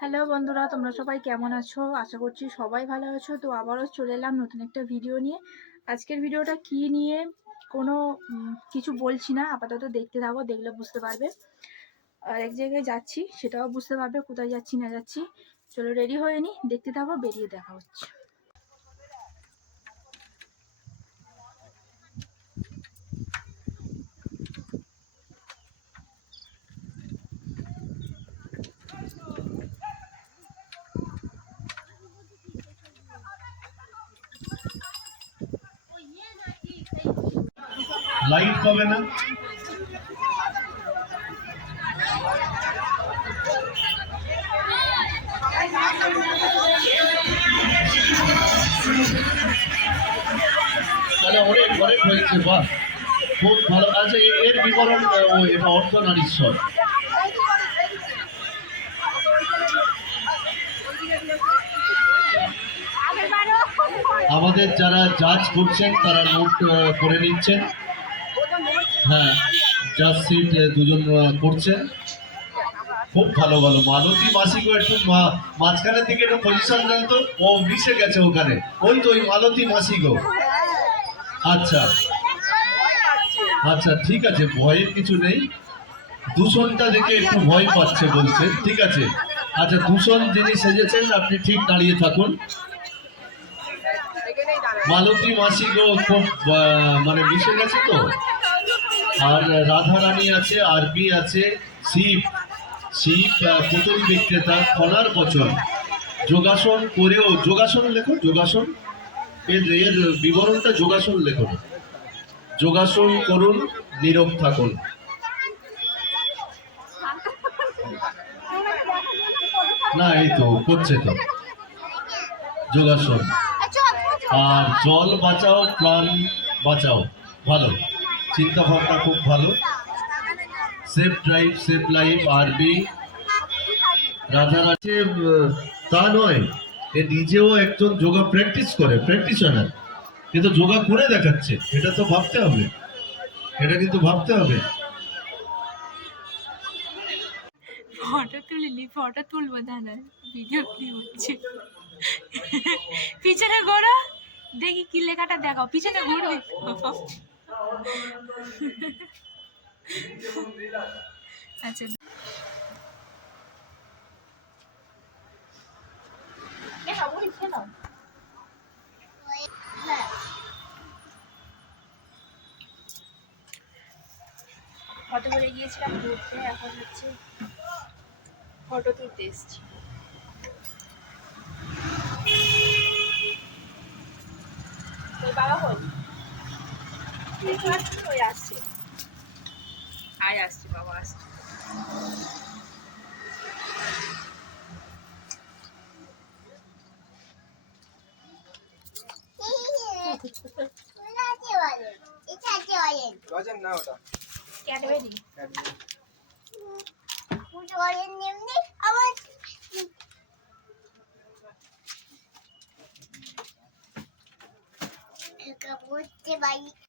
Hello বন্ধুরা, তোমরা সবাই কেমন আছো? আশা করছি সবাই ভালো আছো। তো আবারও চলে এলাম নতুন একটা ভিডিও নিয়ে। আজকের ভিডিওটা কি নিয়ে কোনো কিছু বলছি না, আপাতত দেখতে থাকো, দেখলে বুঝতে পারবে। আর এক জায়গায় যাচ্ছি, সেটাও বুঝতে পারবে কোথায় যাচ্ছি না যাচ্ছি। চলো রেডি হয়ে নি, দেখতে থাকো, বেরিয়ে দেখা হচ্ছে। লাইট পাবে না। তাহলে অনেক অনেক হয়েছে, বাহ, খুব ভালো। আচ্ছা, এর বিবরণ এটা অর্ধনারীশ্বর। আমাদের যারা জাজ করছেন তারা নোট করে নিচ্ছেন। হ্যাঁ, জাজ সিট দুজন করছেন। খুব ভালো ভালো। মালতী মাসিকেও একটু মাঝখানের দিকে একটু পজিশন দেন তো। ও মিশে গেছে ওখানে, ওই তো ওই মালতী মাসিকেও। আচ্ছা আচ্ছা, ঠিক আছে, ভয়ের কিছু নেই। দূষণটা দেখে একটু ভয় পাচ্ছে বলছেন, ঠিক আছে। আচ্ছা, দূষণ যিনি সেজেছেন আপনি ঠিক দাঁড়িয়ে থাকুন। মালতী মাসিকেও খুব মানে মিশে গেছে তো। আর রাধারানী আছে, আরবি আছে, শিব শিব পুতুল বিক্রেতা, ফলার বচন, যোগাসন করেও, যোগাসন লেখো, যোগাসন, এর এর বিবরণটা যোগাসন লেখো। যোগাসন করুন, নীরব থাকুন। না, এই তো করছে তো যোগাসন। আর জল বাঁচাও, প্রাণ বাঁচাও, ভালো চিন্তা ভাবনা, খুব ভালো। সেফ ড্রাইভ, সেফ লাইফ, আরবি। রাধারানী তা নয়, এ নিজেও একজন যোগা প্র্যাকটিস করে, প্র্যাকটিশনার, কিন্তু যোগা করে দেখাচ্ছে। এটা তো ভাবতে হবে, এটা কিন্তু ভাবতে হবে। ফটো তুলিনি, ফটো তুলবো, দাদা ভিডিও ক্লিপ হচ্ছে। পিছনে ঘোরো, দেখি কি লেখাটা দেখাও, পিছনে ঘুরবে। আচ্ছা, ফটো করে গিয়েছিলাম ঘুরতে, এখন হচ্ছে ফটো তুলতে এসছি। তোর বাবা কই? ওই আসছে, আয় আসছে, বাবা আসছে। ক্যাডবেরি বুঝতে পারি।